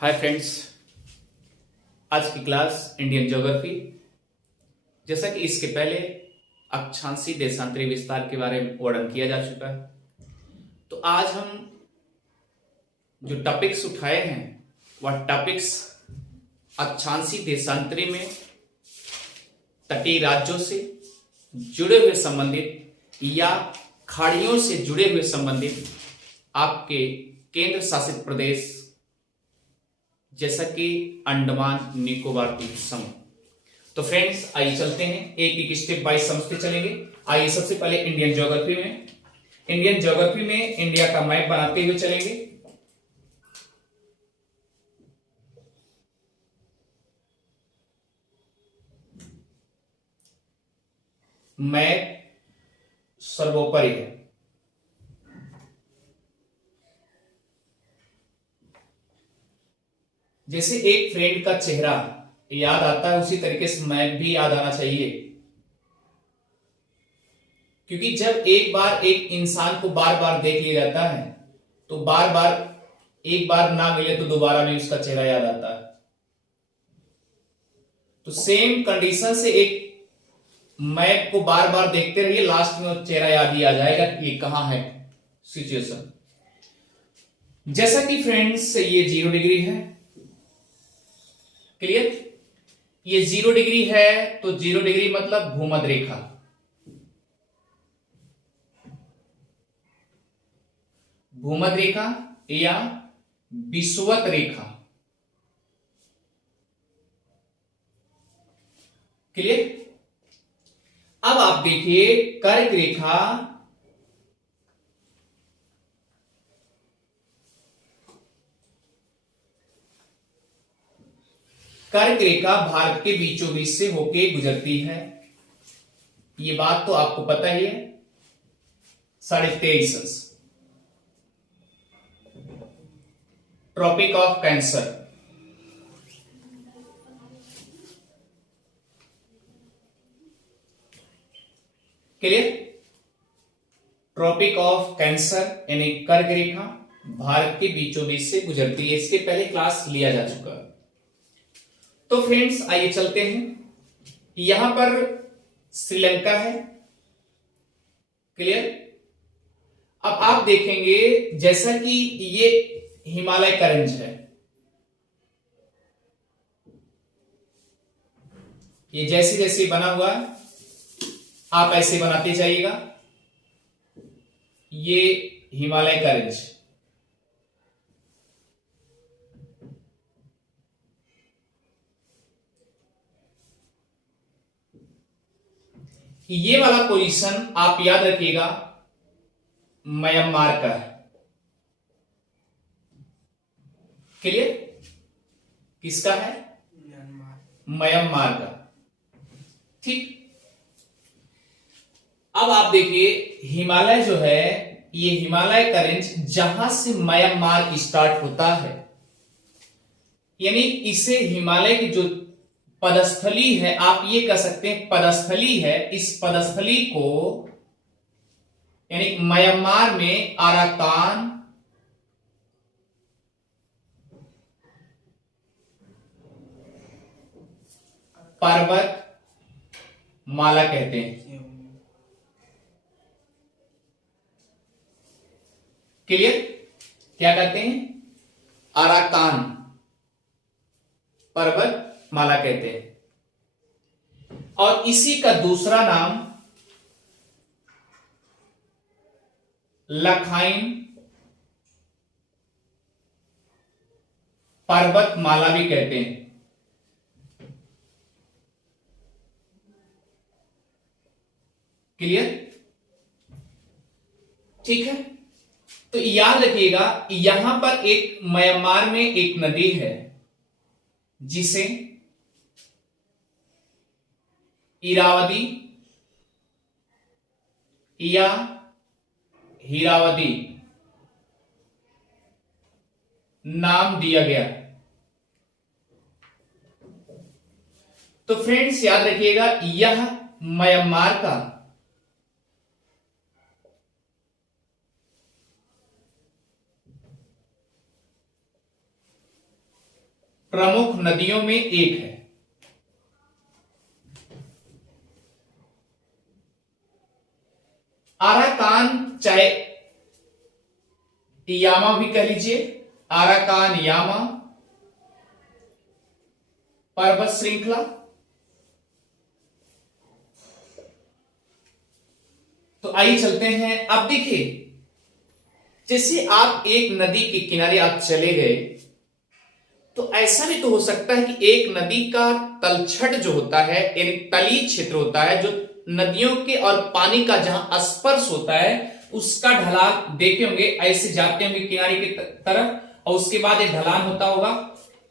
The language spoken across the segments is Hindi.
Hi friends. आज की क्लास इंडियन ज्योग्राफी। जैसा कि इसके पहले अक्षांशीय देशांतरी विस्तार के बारे में वर्णन किया जा चुका है, तो आज हम जो टॉपिक्स उठाए हैं वह टॉपिक्स अक्षांशीय देशांतरी में तटीय राज्यों से जुड़े हुए संबंधित या खाड़ियों से जुड़े हुए संबंधित आपके केंद्र शासित प्रदेश जैसा कि अंडमान निकोबार द्वीप समूह। तो फ्रेंड्स आइए चलते हैं, एक एक स्टेप बाय समझते चलेंगे। आइए सबसे पहले इंडियन ज्योग्राफी में इंडिया का मैप बनाते हुए चलेंगे। मैप सर्वोपरि है। जैसे एक फ्रेंड का चेहरा याद आता है, उसी तरीके से मैप भी याद आना चाहिए, क्योंकि जब एक बार एक इंसान को बार बार देख लिया जाता है तो बार बार एक बार ना मिले तो दोबारा भी उसका चेहरा याद आता है। तो सेम कंडीशन से एक मैप को बार बार देखते रहिए, लास्ट में चेहरा याद ही आ जाएगा कि ये कहां है सिचुएशन। जैसा कि फ्रेंड्स ये 0 डिग्री है, क्लियर। ये 0 डिग्री है तो 0 डिग्री मतलब भूमध्य रेखा। भूमध्य रेखा या विषुवत रेखा, क्लियर। अब आप देखिए कर्क रेखा कर्क रेखा भारत के बीचों बीच से होके गुजरती है। ये बात तो आपको पता ही है। 23.5 tropic of cancer, clear. Tropic of cancer यानी कर्क रेखा भारत के बीचों बीच से गुजरती है। इसके पहले क्लास लिया जा चुका है। तो फ्रेंड्स आइए चलते हैं। यहां पर श्रीलंका है, क्लियर। अब आप देखेंगे जैसा कि ये हिमालय का रेंज है, ये जैसे जैसे बना हुआ है आप ऐसे बनाते जाइएगा। ये हिमालय का रेंज, ये वाला पोजीशन आप याद रखिएगा म्यांमार का है, क्लियर। किसका है? म्यांमार का, ठीक। अब आप देखिए हिमालय जो है, ये हिमालय का रेंज जहां से म्यांमार स्टार्ट होता है, यानी इसे हिमालय की जो पदस्थली है, आप ये कह सकते हैं पदस्थली है। इस पदस्थली को यानी म्यांमार में अराकान पर्वत माला कहते हैं, क्लियर। क्या कहते हैं? अराकान पर्वत माला कहते हैं। और इसी का दूसरा नाम लखाइन पर्वत माला भी कहते हैं, क्लियर, ठीक है। तो याद रखिएगा यहां पर एक म्यांमार में एक नदी है जिसे इरावदी या हीरावदी नाम दिया गया। तो फ्रेंड्स याद रखिएगा यह म्यांमार का प्रमुख नदियों में एक है। आराकान, चाहे यामा भी कह लीजिए, आराकान यामा पर्वत श्रृंखला। तो आइए चलते हैं। अब देखिए, जैसे आप एक नदी के किनारे आप चले गए, तो ऐसा भी तो हो सकता है कि एक नदी का तलछट जो होता है, यानी तलीय क्षेत्र होता है, जो नदियों के और पानी का जहां स्पर्श होता है, उसका ढलान देखे होंगे, ऐसे जाते होंगे किनारे की तरफ, और उसके बाद एक ढलान होता होगा।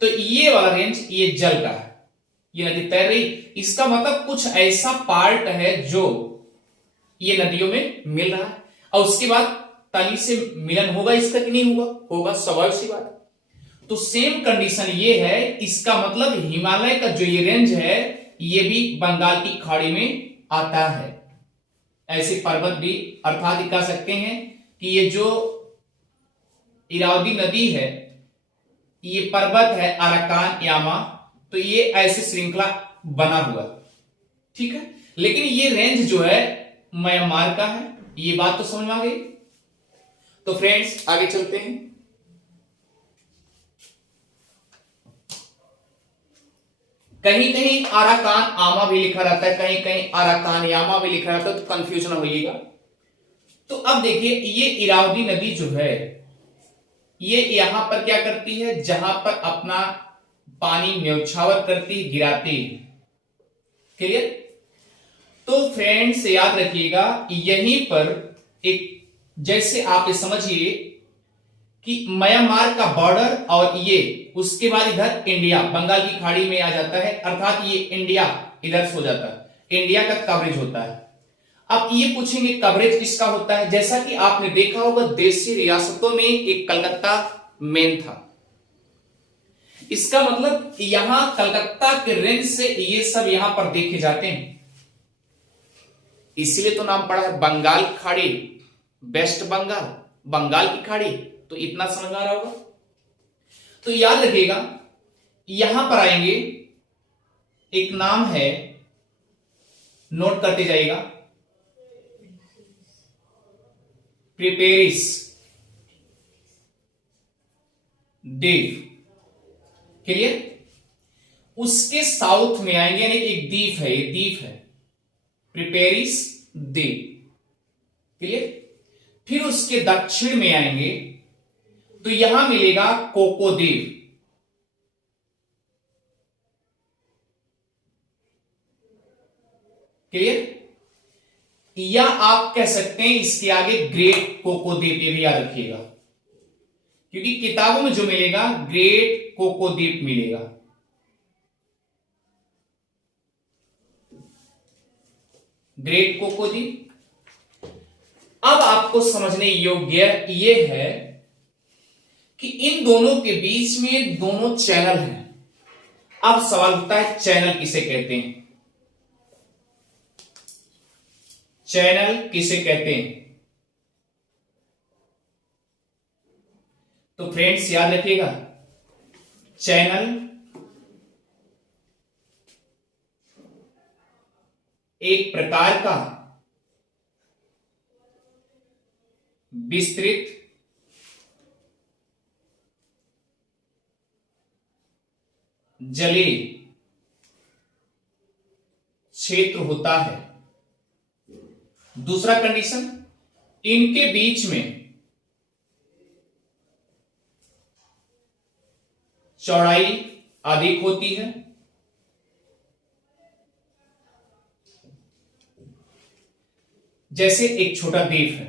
तो ये वाला रेंज ये जल का है, ये नदी तैर रही, इसका मतलब कुछ ऐसा पार्ट है जो ये नदियों में मिल रहा है, और उसके बाद तली से मिलन होगा इसका कि नहीं होगा? होगा, स्वाभाविक सी बात। तो सेम कंडीशन ये है, इसका मतलब हिमालय का जो ये रेंज है, ये भी बंगाल की खाड़ी में आता है। ऐसे पर्वत भी, अर्थात कह सकते हैं कि ये जो इरावदी नदी है, ये पर्वत है अराकान यामा, तो ये ऐसे श्रृंखला बना हुआ, ठीक है। लेकिन ये रेंज जो है म्यांमार का है, ये बात तो समझ में आ गई। तो फ्रेंड्स आगे चलते हैं। कहीं कहीं आराकान आमा भी लिखा रहता है, कहीं कहीं आराकान यामा भी लिखा रहता है, तो कंफ्यूजन ना होइएगा। तो अब देखिए, ये इरावदी नदी जो है, ये यहां पर क्या करती है, जहां पर अपना पानी न्यौछावर करती, गिराती है। क्लियर? तो फ्रेंड्स याद रखिएगा, यहीं पर एक, जैसे आप समझिए कि म्यांमार का बॉर्डर और ये, उसके बाद इधर इंडिया बंगाल की खाड़ी में आ जाता है, अर्थात ये इंडिया इधर से हो जाता है, इंडिया का कवरेज होता है। अब ये पूछेंगे कवरेज किसका होता है? जैसा कि आपने देखा होगा, देशी रियासतों में एक कलकत्ता मेन था, इसका मतलब यहां कलकत्ता के रेंज से ये सब यहां पर देखे जाते हैं, इसीलिए तो नाम पड़ा है बंगाल खाड़ी, वेस्ट बंगाल, बंगाल की खाड़ी। तो इतना समझ में आ रहा होगा। तो याद रखिएगा, यहां पर आएंगे, एक नाम है, नोट करते जाइएगा, प्रिपेरिस द्वीप। क्लियर? उसके साउथ में आएंगे, यानी एक द्वीप है, ये द्वीप है प्रिपेरिस द्वीप। क्लियर? फिर उसके दक्षिण में आएंगे तो यहां मिलेगा कोको द्वीप। क्लियर? या आप कह सकते हैं इसके आगे ग्रेट कोको द्वीप, ये भी याद रखिएगा, क्योंकि किताबों में जो मिलेगा ग्रेट कोको द्वीप मिलेगा। ग्रेट कोको द्वीप। अब आपको समझने योग्य यह है कि इन दोनों के बीच में दोनों चैनल हैं। अब सवाल उठता है, चैनल किसे कहते हैं? चैनल किसे कहते हैं? तो फ्रेंड्स याद रखिएगा, चैनल एक प्रकार का विस्तृत जलीय क्षेत्र होता है। दूसरा कंडीशन, इनके बीच में चौड़ाई अधिक होती है। जैसे एक छोटा द्वीप है,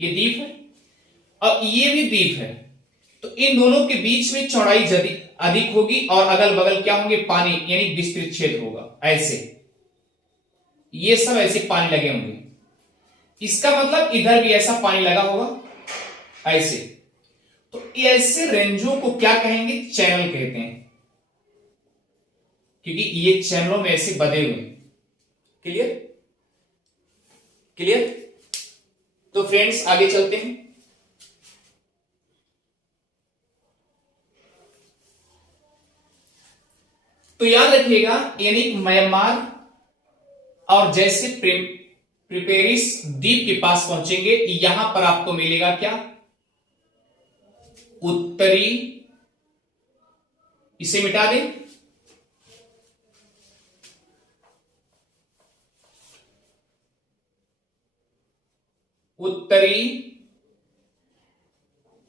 ये द्वीप है और ये भी द्वीप है, तो इन दोनों के बीच में चौड़ाई अधिक होगी और अगल बगल क्या होंगे? पानी, यानी विस्तृत क्षेत्र होगा। ऐसे ये सब ऐसे पानी लगे होंगे, इसका मतलब इधर भी ऐसा पानी लगा होगा ऐसे। तो ऐसे रेंजों को क्या कहेंगे? चैनल कहते हैं, क्योंकि ये चैनलों में ऐसे बधे हुए हैं। क्लियर? क्लियर? तो फ्रेंड्स आगे चलते हैं। तो याद रखिएगा, यानी म्यांमार और जैसे प्रिपेरिस द्वीप के पास पहुंचेंगे, यहां पर आपको मिलेगा क्या, उत्तरी, इसे मिटा दें, उत्तरी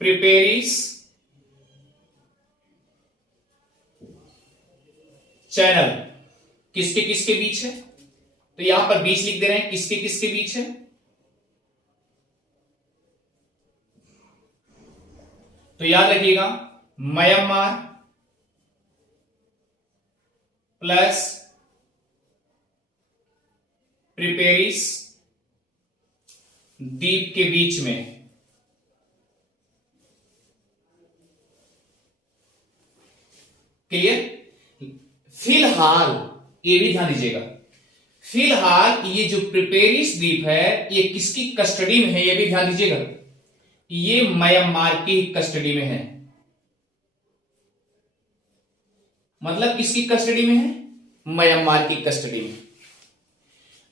प्रिपेरिस चैनल किसके किसके बीच है, तो यहां पर बीच लिख दे रहे हैं, किसके किसके बीच है, तो याद रखिएगा म्यांमार प्लस प्रिपेरिस द्वीप के बीच में। क्लियर? फिलहाल ये भी ध्यान दीजिएगा, फिलहाल ये जो प्रिपेरिस द्वीप है ये किसकी कस्टडी में है, ये भी ध्यान दीजिएगा, ये म्यांमार की कस्टडी में है। मतलब किसकी कस्टडी में है, म्यांमार की कस्टडी में।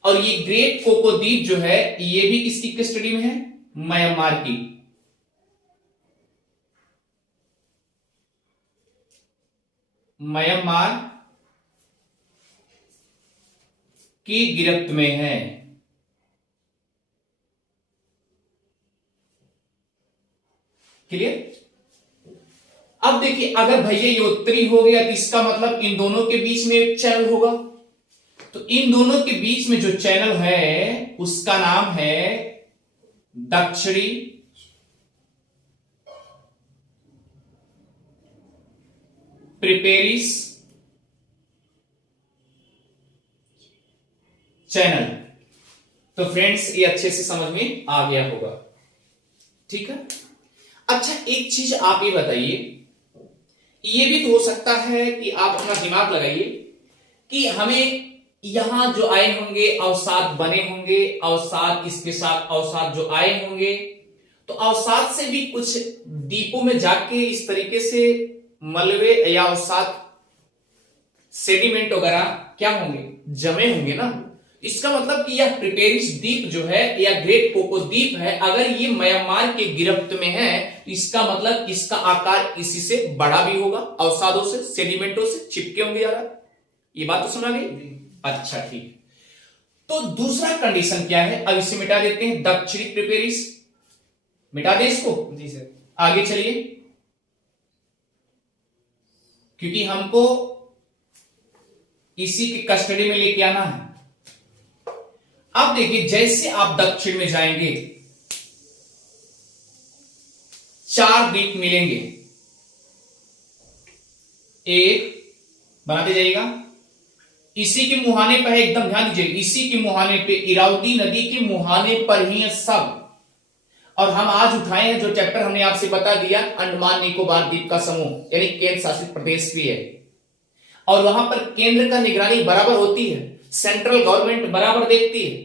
और ये ग्रेट कोको द्वीप जो है ये भी किसकी कस्टडी में है, म्यांमार की। म्यांमार की गिरफ्त में है। क्लियर? अब देखिए, अगर भैया ये उत्तरी हो गया तो इसका मतलब इन दोनों के बीच में एक चैनल होगा, तो इन दोनों के बीच में जो चैनल है उसका नाम है दक्षिणी प्रिपेरिस चैनल। तो फ्रेंड्स ये अच्छे से समझ में आ गया होगा, ठीक है। अच्छा, एक चीज आप ये बताइए, ये भी तो हो सकता है कि आप अपना दिमाग लगाइए कि हमें यहां जो आए होंगे अवसाद बने होंगे, अवसाद इसके साथ अवसाद जो आए होंगे, तो अवसाद से भी कुछ द्वीपों में जाके इस तरीके से मलबे या अवसाद सेडिमेंट वगैरह क्या होंगे, जमे होंगे ना। इसका मतलब कि यह प्रिपेरिस द्वीप जो है या ग्रेट कोको द्वीप है, अगर ये म्यांमार के गिरफ्त में है तो इसका मतलब इसका आकार इसी से बड़ा भी होगा, अवसादों से सेडिमेंटों से चिपके होंगे ज्यादा। ये बात तो सुना गई? अच्छा, ठीक। तो दूसरा कंडीशन क्या है, अब इसे मिटा देते हैं, दक्षिणी प्रिपेरिस मिटा दे इसको। जी सर। आगे चलिए, क्योंकि हमको इसी की कस्टडी में लेके आना है। अब देखिए, जैसे आप दक्षिण में जाएंगे 4 द्वीप मिलेंगे, एक बनाते जाइएगा, इसी के मुहाने पर है, एकदम ध्यान दीजिए, इसी के मुहाने पे, इरावती नदी के मुहाने पर ही है सब। और हम आज उठाए हैं जो चैप्टर हमने आपसे बता दिया, अंडमान निकोबार द्वीप का समूह यानी केंद्र शासित प्रदेश भी है, और वहां पर केंद्र का निगरानी बराबर होती है, सेंट्रल गवर्नमेंट बराबर देखती है।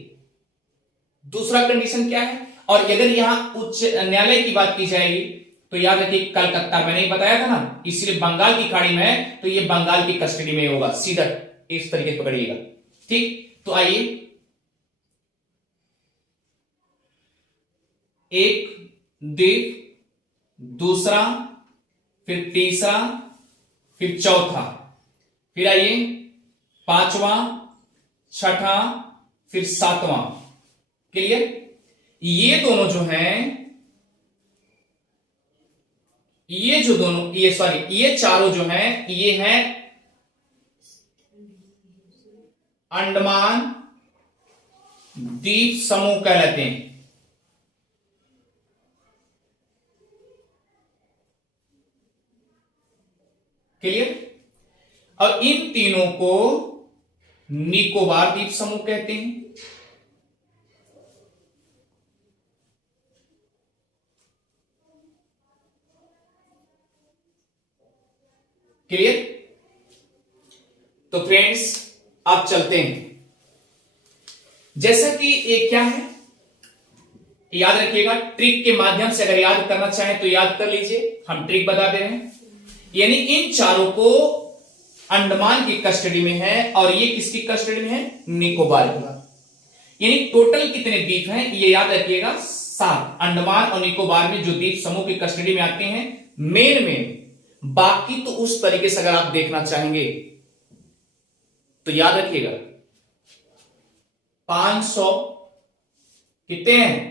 दूसरा कंडीशन क्या है, और अगर यहां उच्च न्यायालय की बात की जाएगी तो याद रखिए कलकत्ता, मैंने ही बताया था ना, इसलिए बंगाल की खाड़ी में है तो ये बंगाल की कस्टडी में होगा, सीधा इस तरीके से पकड़िएगा, ठीक। तो आइए, एक द्वीप, दूसरा, फिर तीसरा, फिर चौथा, फिर आइए 5वां, 6ठा, फिर 7वां। क्लियर? ये दोनों जो हैं, ये जो दोनों, ये सॉरी, ये चारों जो हैं ये हैं अंडमान द्वीप समूह कहलाते हैं। क्लियर? और इन तीनों को निकोबार द्वीप समूह कहते हैं। क्लियर? तो फ्रेंड्स आप चलते हैं, जैसा कि ये क्या है याद रखिएगा, ट्रिक के माध्यम से अगर याद करना चाहें तो याद कर लीजिए, हम ट्रिक बता दे रहे हैं। यानी इन चारों को अंडमान की कस्टडी में है और ये किसकी कस्टडी में है? निकोबार की। यानी टोटल कितने द्वीप हैं ये याद रखिएगा, 7। अंडमान और निकोबार में जो द्वीप समूह की कस्टडी में आते हैं मेन। बाकी तो उस तरीके से अगर आप देखना चाहेंगे तो याद रखिएगा 500 कितने हैं?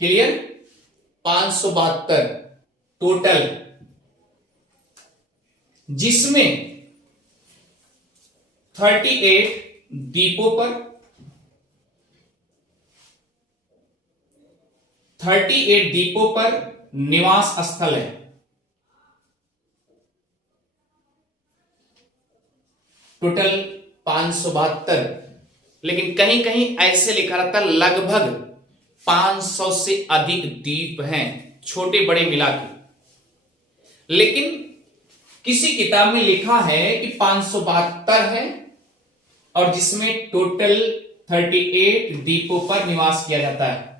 क्लियर? 572 टोटल, जिसमें 38 द्वीपों पर 38 द्वीपों पर निवास स्थल है। टोटल 572, लेकिन कहीं कहीं ऐसे लिखा रहता है लगभग 500 से अधिक द्वीप हैं, छोटे बड़े मिला के। लेकिन किसी किताब में लिखा है कि 572 है और जिसमें टोटल 38 द्वीपों पर निवास किया जाता है।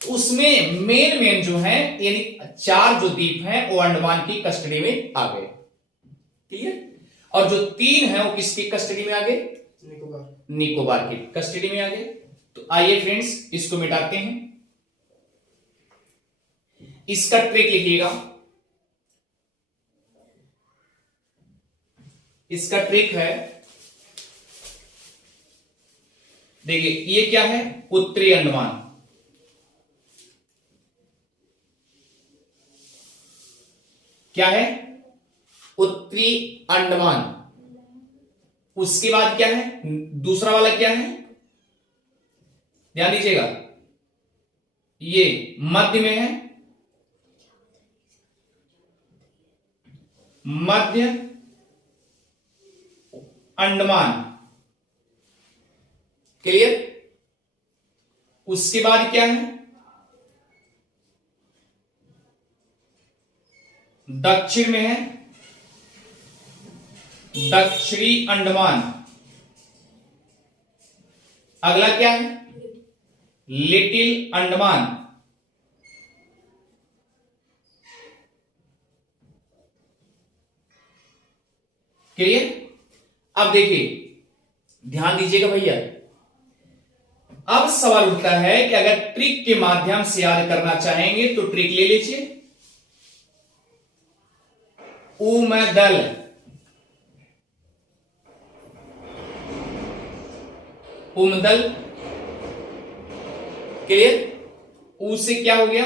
उसमें मेन जो है यानी 4 जो द्वीप हैं वो अंडमान की कस्टडी में आ गए। क्लियर? और जो 3 है वो किसकी कस्टडी में आ गए? निकोबार की कस्टडी में आ गए। तो आइए फ्रेंड्स इसको मिटाते हैं। इसका ट्रिक लिखिएगा। इसका ट्रिक है, देखिए ये क्या है? उत्तरी अंडमान। क्या है? उत्तरी अंडमान। उसके बाद क्या है? दूसरा वाला क्या है? ध्यान दीजिएगा, ये मध्य में है, मध्य अंडमान। क्लियर? उसके बाद क्या है? दक्षिण में है, दक्षिणी अंडमान। अगला क्या है? लिटिल अंडमान। क्लियर? अब देखिए ध्यान दीजिएगा भैया, अब सवाल उठता है कि अगर ट्रिक के माध्यम से याद करना चाहेंगे तो ट्रिक ले लीजिए। उमदल, उमदल। क्लियर? ऊ से क्या हो गया?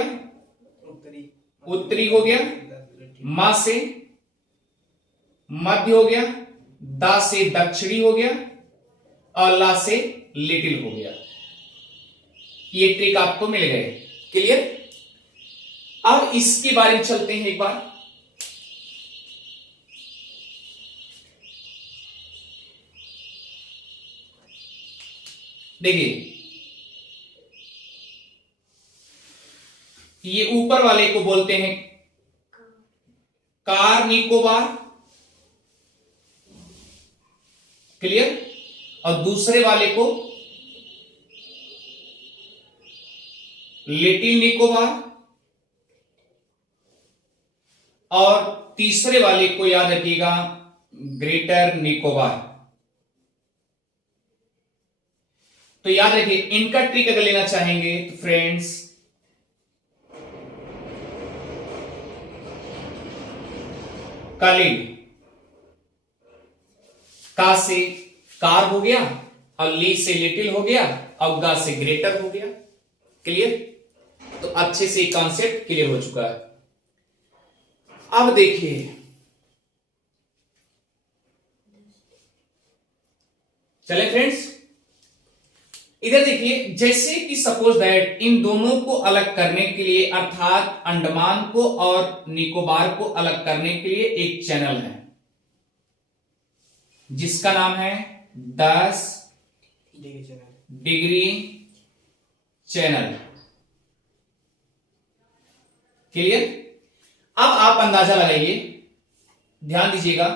उत्तरी हो गया, मा से मध्य हो गया, दा से दक्षिणी हो गया और ला से लिटिल हो गया। ये ट्रिक आपको मिल गए। क्लियर? अब इसके बारे में चलते हैं एक बार। देखिए ये ऊपर वाले को बोलते हैं कार निकोबार। क्लियर? और दूसरे वाले को लिटिल निकोबार और तीसरे वाले को याद रखिएगा ग्रेटर निकोबार। तो याद रखिए इनका ट्रिक अगर लेना चाहेंगे तो फ्रेंड्स कालिंग, का से कार हो गया और ली से लिटिल हो गया और गा से ग्रेटर हो गया। क्लियर? तो अच्छे से कॉन्सेप्ट क्लियर हो चुका है। अब देखिए चले फ्रेंड्स, इधर देखिए जैसे कि सपोज दैट इन दोनों को अलग करने के लिए अर्थात अंडमान को और निकोबार को अलग करने के लिए एक चैनल है जिसका नाम है 10 डिग्री चैनल। क्लियर? अब आप अंदाजा लगाइए, ध्यान दीजिएगा,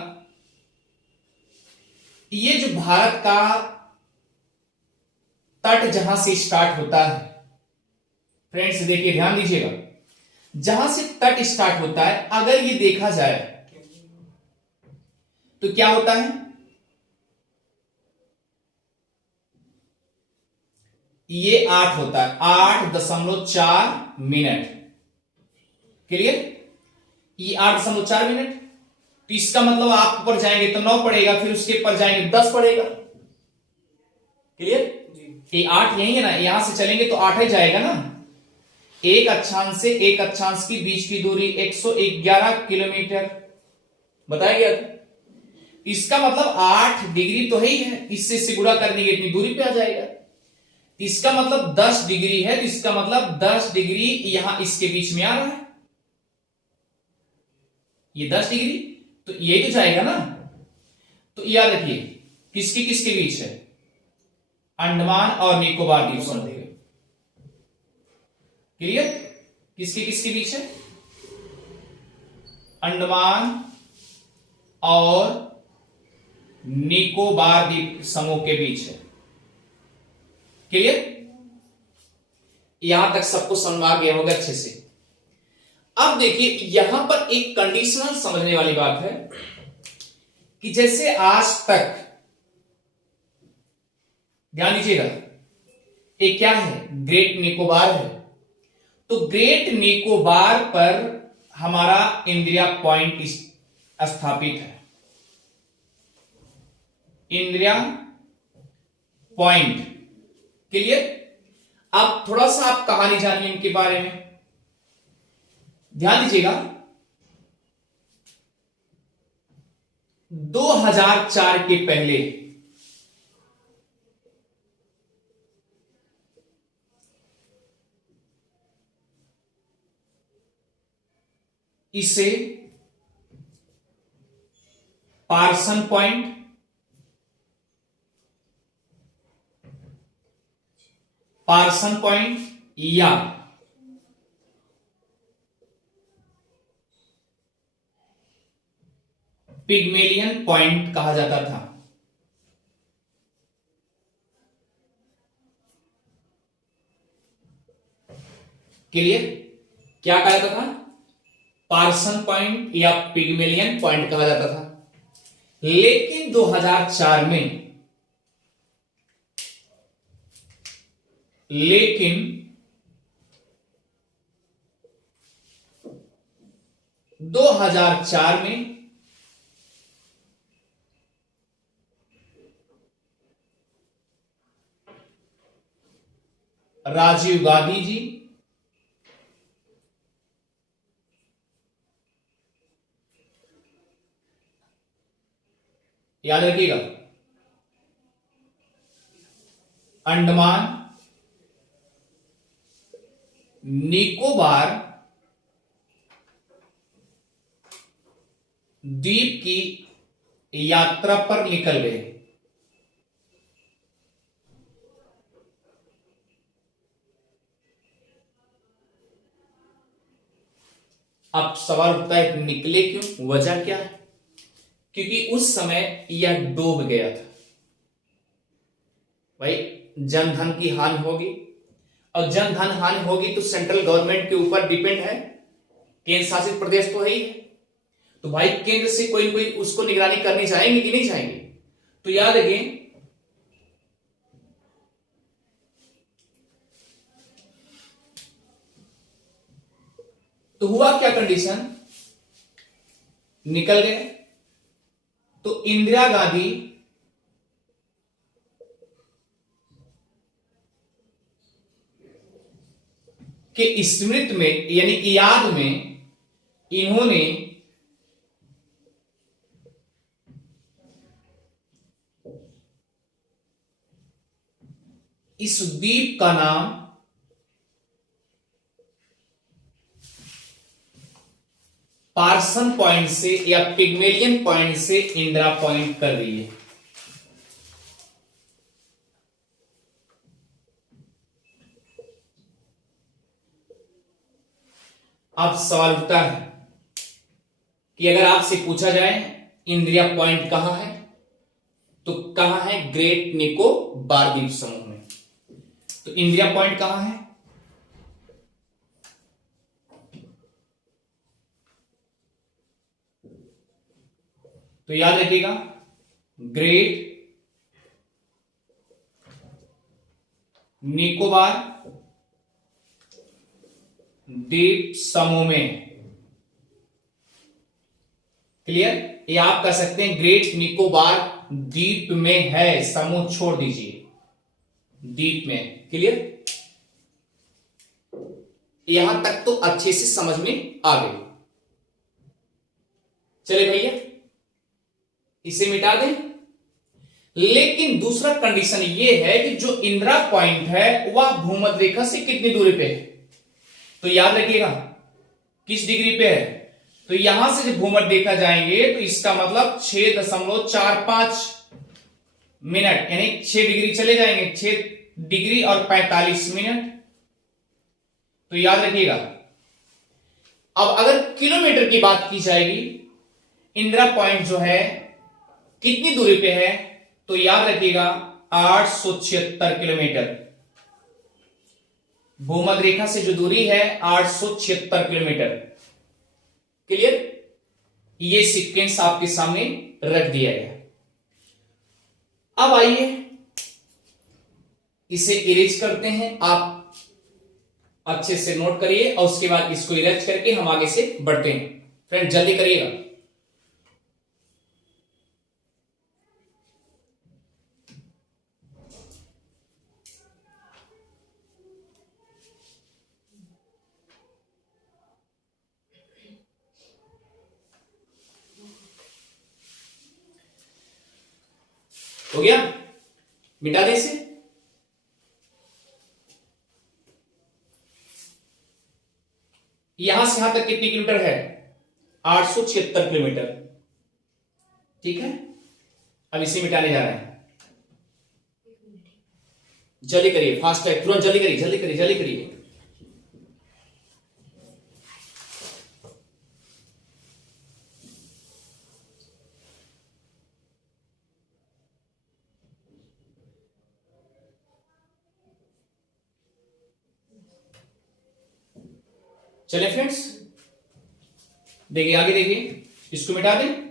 ये जो भारत का तट जहां से स्टार्ट होता है फ्रेंड्स देखिए ध्यान दीजिएगा, जहां से तट स्टार्ट होता है अगर ये देखा जाए तो क्या होता है, ये 8 होता है, 8.4 मिनट। क्लियर? ये 8.4 मिनट। तो इसका मतलब आप ऊपर जाएंगे तो 9 पड़ेगा, फिर उसके ऊपर जाएंगे 10 पड़ेगा। क्लियर? ये 8 यही है ना, यहां से चलेंगे तो 8 ही जाएगा ना। एक अक्षांश से एक अक्षांश की बीच की दूरी 111 किलोमीटर बताया गया था। इसका मतलब 8 डिग्री तो है ही है, इससे से गुणा करने की इतनी दूरी पे आ जाएगा। इसका मतलब 10 डिग्री है, तो इसका मतलब 10 डिग्री यहां इसके बीच में आ रहा है, ये 10 डिग्री, तो ये तो जाएगा ना। तो याद रखिए किसके किसके बीच है, अंडमान और निकोबार द्वीप समूह के। क्लियर? किसके किसके बीच है, अंडमान और निकोबार द्वीप समूह के बीच है। क्लियर? यहां तक सबको समझ आ गया होगा अच्छे से। अब देखिए यहां पर एक कंडीशनल समझने वाली बात है कि जैसे आज तक, ध्यान दीजिएगा, एक क्या है, ग्रेट निकोबार है। तो ग्रेट निकोबार पर हमारा इंद्रिया पॉइंट स्थापित है, इंद्रिया पॉइंट। क्लियर? अब थोड़ा सा आप कहानी जानिए इनके बारे में, ध्यान दीजिएगा। 2004 के पहले इसे पार्सन पॉइंट, पार्सन पॉइंट या पिग्मेलियन पॉइंट कहा जाता था। क्लियर? क्या कहा जाता था, पार्सन पॉइंट या पिग्मेलियन पॉइंट कहा जाता था। लेकिन 2004 में, लेकिन 2004 में राजीव गांधी जी याद रखिएगा, अंडमान निकोबार द्वीप की यात्रा पर निकल गए। अब सवाल उठता है निकले क्यों, वजह क्या है? क्योंकि उस समय यह डूब गया था। भाई जनधन की हानि होगी, और जनधन हानि होगी तो सेंट्रल गवर्नमेंट के ऊपर डिपेंड है, केंद्र शासित प्रदेश तो है ही है। तो भाई केंद्र से कोई कोई उसको निगरानी करनी चाहेंगे कि नहीं चाहेंगे? तो याद रखिए तो हुआ क्या, कंडीशन निकल गए। तो इंदिरा गांधी के स्मृति में यानी याद में इन्होंने इस द्वीप का नाम पार्सन पॉइंट से या पिग्मेलियन पॉइंट से इंदिरा पॉइंट कर रही है। अब सवाल उठता है कि अगर आपसे पूछा जाए इंदिरा पॉइंट कहां है, तो कहां है, ग्रेट निकोबार द्वीप समूह में। तो इंदिरा पॉइंट कहां है, तो याद रखिएगा, ग्रेट निकोबार द्वीप समूह में। क्लियर? ये आप कह सकते हैं ग्रेट निकोबार द्वीप में है, समूह छोड़ दीजिए, द्वीप में। क्लियर? यहां तक तो अच्छे से समझ में आ गई। चले भैया, इसे मिटा दें। लेकिन दूसरा कंडीशन यह है कि जो इंदिरा पॉइंट है वह भूमध्य रेखा से कितनी दूरी पे है। तो याद रखिएगा किस डिग्री पे है। तो यहां से जब भूमध्य देखा जाएंगे तो इसका मतलब 6.45 मिनट, यानी 6 डिग्री चले जाएंगे, 6 डिग्री और 45 मिनट। तो याद रखिएगा, अब अगर किलोमीटर की बात की जाएगी, इंदिरा पॉइंट जो है कितनी दूरी पे है, तो याद रखिएगा 876 किलोमीटर। भूमध्य रेखा से जो दूरी है 876 किलोमीटर। क्लियर? ये सीक्वेंस आपके सामने रख दिया गया। अब आइए इसे इरेज करते हैं। आप अच्छे से नोट करिए और उसके बाद इसको इरेज करके हम आगे से बढ़ते हैं। फ्रेंड जल्दी करिएगा। हो गया? मिटा दे इसे। यहां से यहां तक कितनी किलोमीटर है? 876 किलोमीटर। ठीक है, अब इसे मिटाने जा रहे हैं। जल्दी करिए, फास्ट है, तुरंत जल्दी करिए, जल्दी करिए, जल्दी करिए। चले फ्रेंड्स, देखिए आगे, देखिए इसको मिटा दें।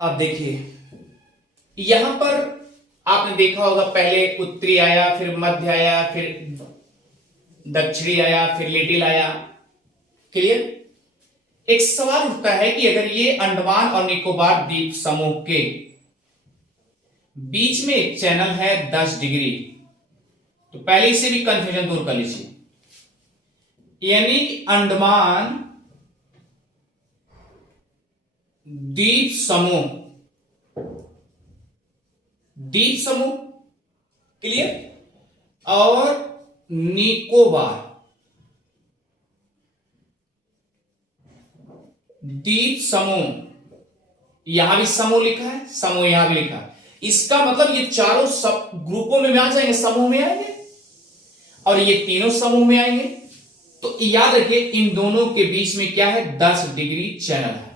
अब देखिए, यहां पर आपने देखा होगा, पहले उत्तरी आया, फिर मध्य आया, फिर दक्षिणी आया, फिर लिटिल आया। क्लियर? एक सवाल उठता है कि अगर ये अंडमान और निकोबार द्वीप समूह के बीच में एक चैनल है 10 डिग्री, तो पहले इसे भी कंफ्यूजन दूर कर लीजिए। यानी अंडमान द्वीप समूह, द्वीप समूह, क्लियर, और निकोबार द्वीप समूह, यहां भी समूह लिखा है, समूह यहां भी लिखा है। इसका मतलब ये चारों सब ग्रुपों में आ जाएंगे, समूह में आएंगे, और ये तीनों समूह में आएंगे। तो याद रखिए इन दोनों के बीच में क्या है? 10 डिग्री चैनल है।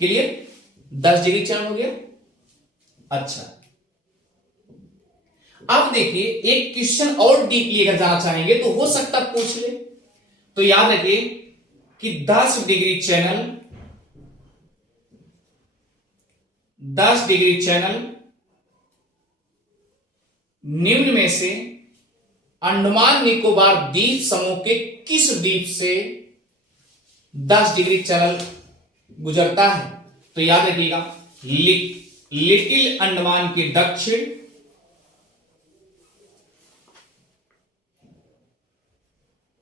क्लियर? 10 डिग्री चैनल हो गया। अच्छा, अब देखिए एक क्वेश्चन और डीपली अगर जाना चाहेंगे तो हो सकता पूछ ले। तो याद रखिए कि 10 डिग्री चैनल, 10 डिग्री चैनल निम्न में से अंडमान निकोबार द्वीप समूह के किस द्वीप से 10 डिग्री चैनल गुजरता है? तो याद रखिएगा लिटिल अंडमान के दक्षिण,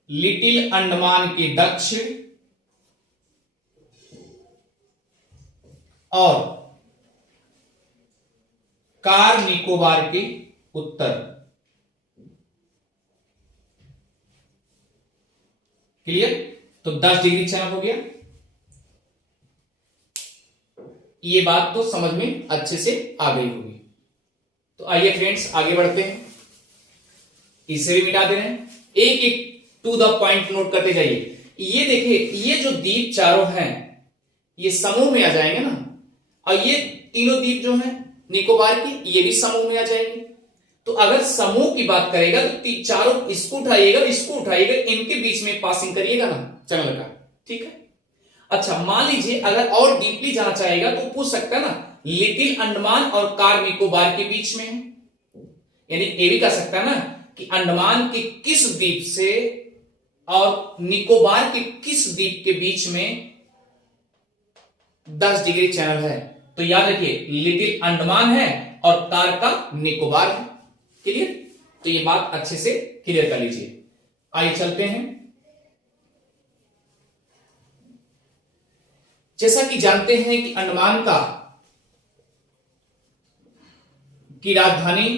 लिटिल अंडमान के दक्षिण और कार निकोबार के उत्तर। क्लियर? तो 10 डिग्री चैनल हो गया। ये बात तो समझ में अच्छे से आ गई होगी। तो आइए फ्रेंड्स आगे बढ़ते हैं, इसे भी मिटा दे रहे हैं, एक एक टू द पॉइंट नोट करते जाइए। ये देखिए, ये जो द्वीप चारों हैं ये समूह में आ जाएंगे ना, और ये तीनों द्वीप जो हैं निकोबार की, ये भी समूह में आ जाएंगे। तो अगर समूह की बात करेगा तो चारों, इसको उठाइएगा, इसको उठाइएगा, इनके बीच में पासिंग करिएगा ना चैनल का, ठीक है। अच्छा, मान लीजिए अगर और डीपली जाना चाहेगा तो पूछ सकता है ना, लिटिल अंडमान और कार निकोबार के बीच में है, यानी ये भी कह सकता है ना कि अंडमान के किस द्वीप से और निकोबार के किस द्वीप के बीच में 10 डिग्री चैनल है। तो याद रखिए, लिटिल अंडमान है और कार का निकोबार है। क्लियर? तो ये बात अच्छे से क्लियर कर लीजिए। आइए चलते हैं। जैसा कि जानते हैं कि अंडमान की राजधानी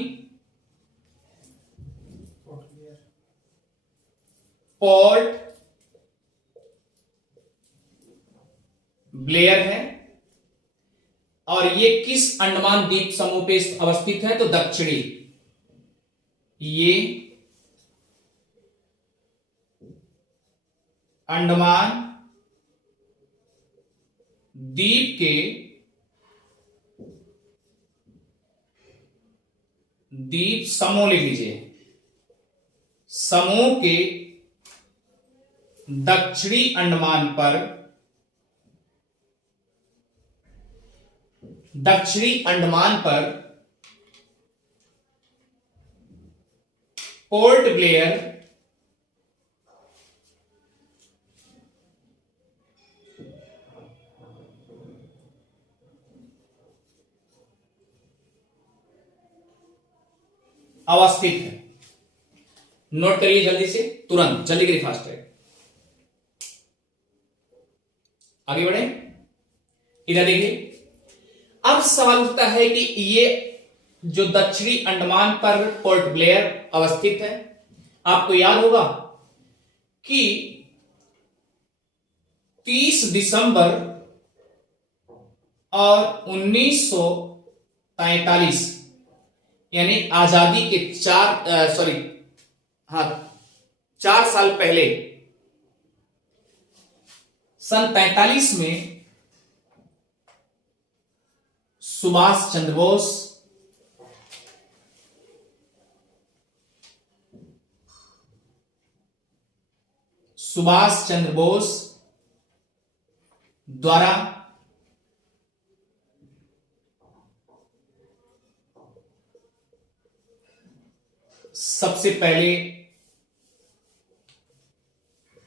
पोर्ट ब्लेयर है, और ये किस अंडमान द्वीप समूह पे अवस्थित है? तो दक्षिणी, ये अंडमान द्वीप के द्वीप समूह लिख लीजिए, समूह के दक्षिणी अंडमान पर, दक्षिणी अंडमान पर पोर्ट ब्लेयर अवस्थित है। नोट करिए जल्दी से, तुरंत, जल्दी करिए, फास्ट है। आगे बढ़े, इधर देखिए। अब सवाल उठता है कि ये जो दक्षिणी अंडमान पर पोर्ट ब्लेयर अवस्थित है, आपको याद होगा कि 30 दिसंबर और 1943 यानी आजादी के 4 साल पहले, सन 45 में सुभाष चंद्र बोस द्वारा सबसे पहले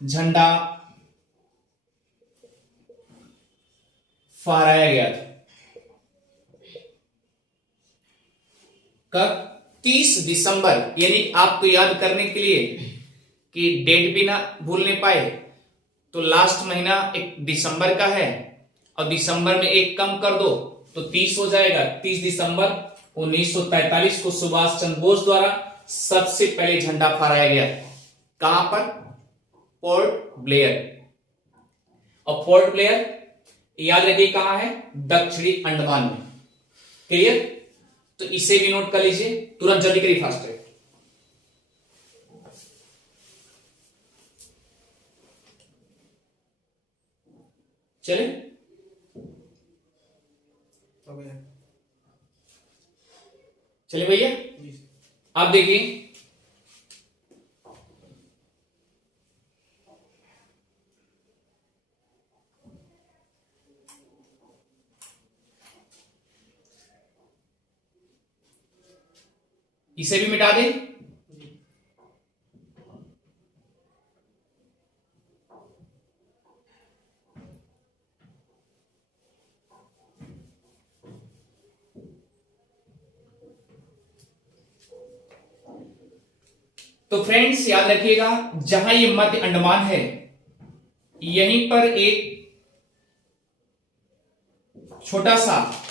झंडा फहराया गया था। कब? 30 दिसंबर, यानी आपको याद करने के लिए कि डेट भी ना भूलने पाए, तो लास्ट महीना एक दिसंबर का है, और दिसंबर में एक कम कर दो तो 30 हो जाएगा। 30 दिसंबर 1943 को सुभाष चंद्र बोस द्वारा सबसे पहले झंडा फहराया गया। कहां पर? Port Blair. और पोर्ट ब्लेयर याद रखिए कहां है? दक्षिणी अंडमान में। क्लियर? तो इसे भी नोट कर लीजिए, तुरंत, जल्दी करिए, फास्ट है। चले, चले भैया, आप देखिए, इसे भी मिटा दें। तो फ्रेंड्स याद रखिएगा, जहां ये मध्य अंडमान है, यहीं पर एक छोटा सा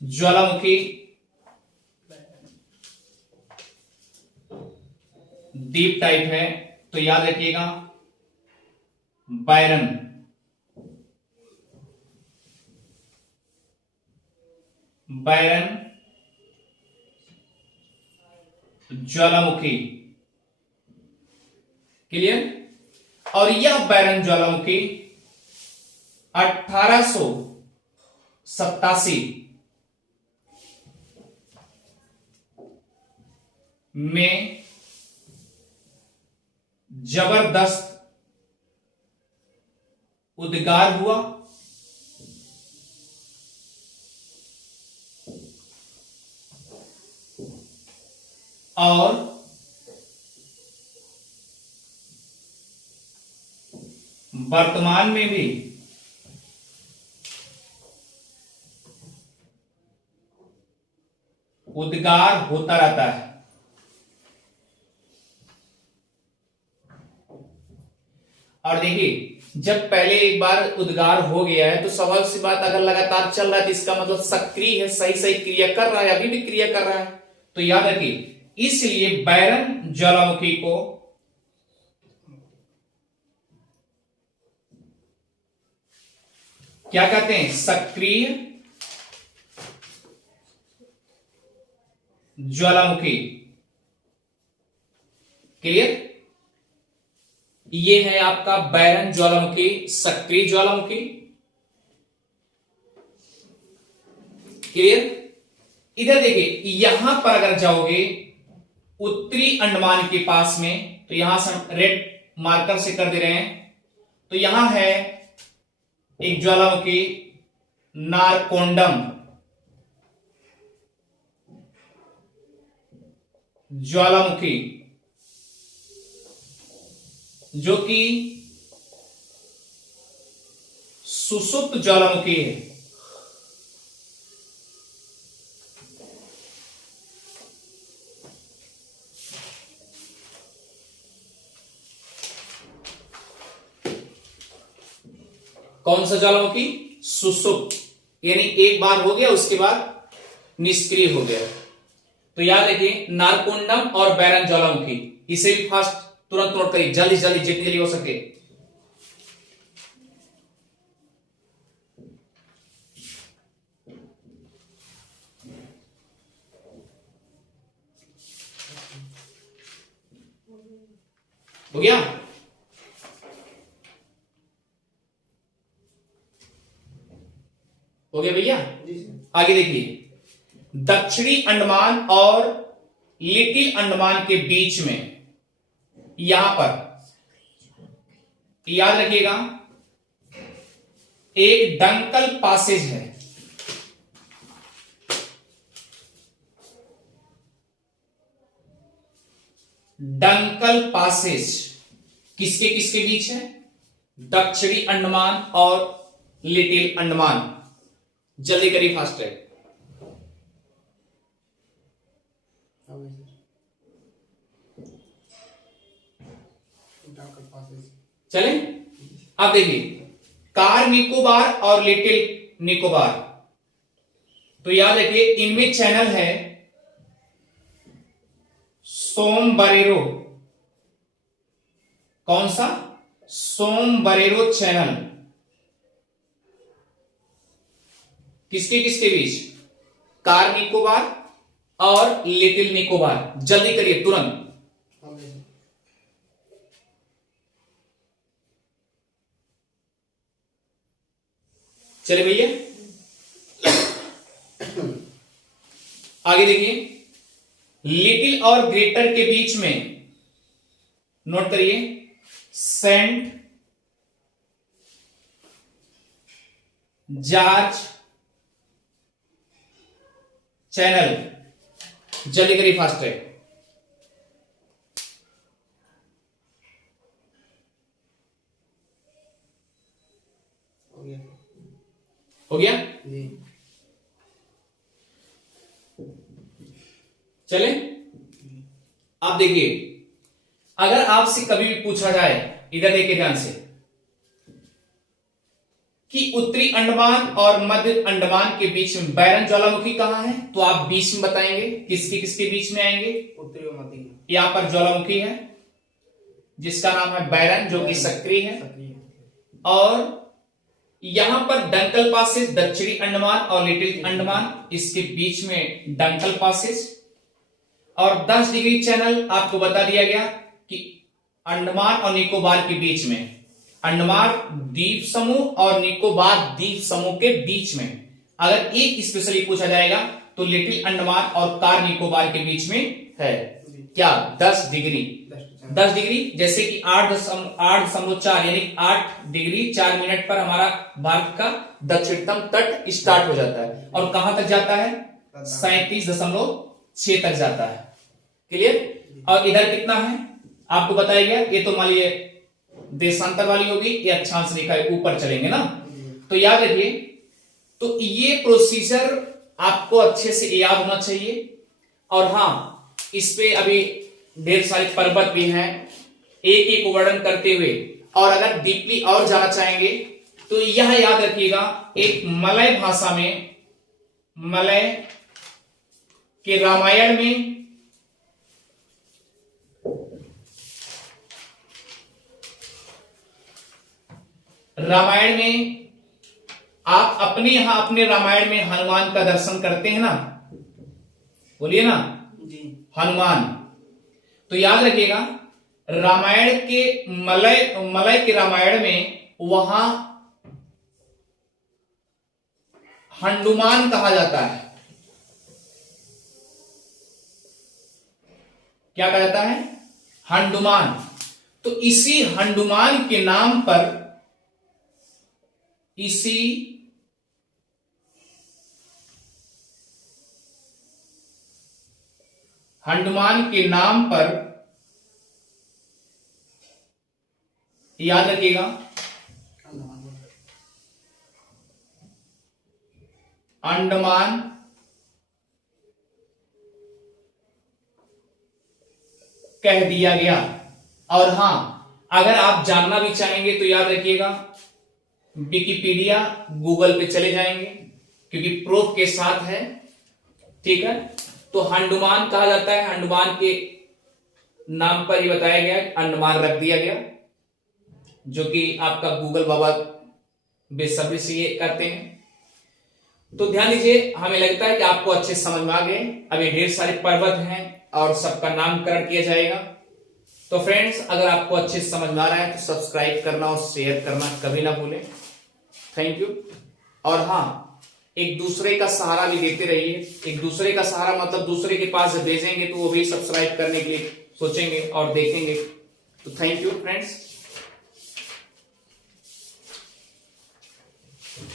ज्वालामुखी डीप टाइप है तो याद रखिएगा बायरन। बायरन ज्वालामुखी, क्लियर। और यह बायरन ज्वालामुखी 1887 में जबरदस्त उद्गार हुआ और वर्तमान में भी उद्गार होता रहता है। और देखिए जब पहले एक बार उद्गार हो गया है तो सवाल सी बात, अगर लगातार चल रहा है तो इसका मतलब सक्रिय है, सही सही क्रिया कर रहा है, अभी भी क्रिया कर रहा है। तो याद रखिए इसलिए बायरन ज्वालामुखी को क्या कहते हैं? सक्रिय ज्वालामुखी, क्लियर। ये है आपका बायरन ज्वालामुखी, सक्रिय ज्वालामुखी, क्लियर। इधर देखिए यहां पर अगर जाओगे उत्तरी अंडमान के पास में, तो यहां से हम रेड मार्कर से कर दे रहे हैं, तो यहां है एक ज्वालामुखी नारकोंडम ज्वालामुखी, जो कि सुसुप्त ज्वालामुखी है। कौन सा ज्वालामुखी? सुसुप्त, यानी एक बार हो गया उसके बाद निष्क्रिय हो गया। तो याद रखिए नारकोंडम और बायरन ज्वालामुखी, इसे भी फास्ट तुरंत नोट करिए, जल्दी जल्दी जितनी जल्दी हो सके। हो गया? हो गया भैया? आगे देखिए दक्षिणी अंडमान और लिटिल अंडमान के बीच में यहां पर याद रखिएगा एक डंकल पासेज है। डंकल पासेज किसके किसके बीच है? दक्षिणी अंडमान और लिटिल अंडमान। जल्दी करिए, फास्ट ट्रैक। चले अब देखिए कार निकोबार और लिटिल निकोबार, तो याद रखिए इनमें चैनल है सोमबरेरो। कौन सा? सोमबरेरो चैनल। किसके किसके बीच? कार निकोबार और लिटिल निकोबार। जल्दी करिए तुरंत। चले भैया आगे देखिए लिटिल और ग्रेटर के बीच में नोट करिए सेंट जॉर्ज चैनल। जल्दी करिए, फास्ट ट्रैक। हो गया? चले आप देखिए अगर आपसे कभी भी पूछा जाए, इधर देखिए ध्यान से, कि उत्तरी अंडमान और मध्य अंडमान के बीच में बायरन ज्वालामुखी कहां है, तो आप बीच में बताएंगे। किसके किसके बीच में आएंगे? उत्तरी और मध्य। यहां पर ज्वालामुखी है जिसका नाम है बैरन, जो कि सक्रिय है। और यहां पर डंकल पासेज, दक्षिणी अंडमान और लिटिल अंडमान, इसके बीच में डंकल पासेज। और 10 डिग्री चैनल आपको बता दिया गया कि अंडमान और निकोबार के बीच में, अंडमान द्वीप समूह और निकोबार द्वीप समूह के बीच में अगर एक स्पेशली पूछा जाएगा तो लिटिल अंडमान और कार निकोबार के बीच में है। क्या? 10 डिग्री। 10 डिग्री जैसे कि 8.4 यानी 8 डिग्री 4 मिनट पर हमारा भारत का दक्षिणतम तट स्टार्ट हो जाता है और कहां तक जाता है? 37.6 तक जाता है। क्लियर? और इधर कितना है आपको बताया गया। ये तो मान लीजिए देशांतर वाली होगी, ये अक्षांश रेखा ऊपर चलेंगे ना, तो याद रखिए। तो ये प्रोसीजर आपको अच्छे से याद होना चाहिए। और हां, इस पे अभी ढेर सारे पर्वत भी हैं, एक एक वर्णन करते हुए। और अगर डीपली और जाना चाहेंगे तो यह याद रखिएगा, एक मलय भाषा में, मलय के रामायण में आप अपने यहां अपने रामायण में हनुमान का दर्शन करते हैं ना, बोलिए ना जी, हनुमान। तो याद रखिएगा, रामायण के मलय के रामायण में वहां हनुमान कहा जाता है। क्या कहा जाता है? हनुमान। तो इसी हनुमान के नाम पर, इसी हनुमान के नाम पर याद रखिएगा, अंडमान कह दिया गया। और हां, अगर आप जानना भी चाहेंगे तो याद रखिएगा, विकिपीडिया, गूगल पे चले जाएंगे क्योंकि प्रूफ के साथ है। ठीक है? तो हनुमान कहा जाता है, हनुमान के नाम पर ही बताया गया, अंडमान रख दिया गया, जो कि आपका गूगल बाबा बेसब्री से ये करते हैं। तो ध्यान दीजिए, हमें लगता है कि आपको अच्छे समझ में आ गए। अभी ढेर सारे पर्वत हैं और सबका नामकरण किया जाएगा। तो फ्रेंड्स, अगर आपको अच्छे से समझ में आ रहा है तो सब्सक्राइब करना और शेयर करना कभी ना भूलें। Thank you. और हाँ, एक दूसरे का सहारा भी देते रहिए। एक दूसरे का सहारा मतलब दूसरे के पास भेजेंगे तो वो भी सब्सक्राइब करने के लिए सोचेंगे और देखेंगे। तो थैंक यू फ्रेंड्स।